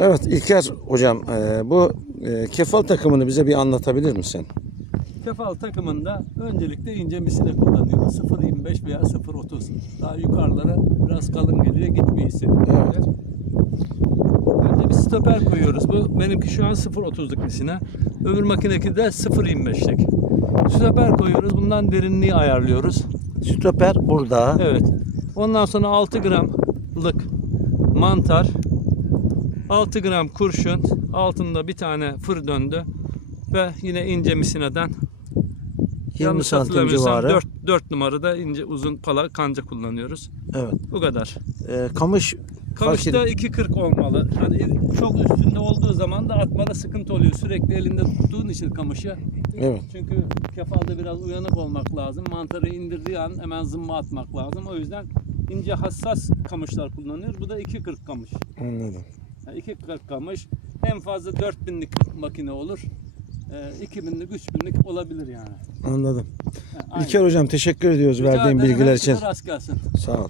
Evet İlker hocam e, bu e, kefal takımını bize bir anlatabilir misin? Kefal takımında öncelikle ince misine kullanıyoruz. 0.25 veya 0.30. Daha yukarılara biraz kalın geliyor gitmeyi hissediyor. Evet. Önce bir stoper koyuyoruz. Bu benimki şu an 0.30'luk misine. Öbür makineki de 0.25'lik. Stoper koyuyoruz. Bundan derinliği ayarlıyoruz. Stoper burada. Evet. Ondan sonra 6 gramlık mantar, 6 gram kurşun, altında bir tane fır döndü ve yine ince misineden 20 yanlış santim civarı. 4, 4 numarada ince uzun pala kanca kullanıyoruz. Evet. Bu kadar. E, kamış Kamışta fark 2.40 olmalı. Hani çok üstünde olduğu zaman da atmada sıkıntı oluyor. Sürekli elinde tuttuğun için kamışı. Evet. Çünkü kefalda biraz uyanık olmak lazım. Mantarı indirdiği an hemen zımba atmak lazım. O yüzden ince hassas kamışlar kullanıyoruz. Bu da 2.40 kamış. Anladım. Yani 2.40 kamış en fazla 4000'lik makine olur. Ee, 2000'lik 3000'lik olabilir yani. Anladım. Aynı. İlker hocam teşekkür ediyoruz Rica verdiğin ederim. bilgiler için. Sağ ol.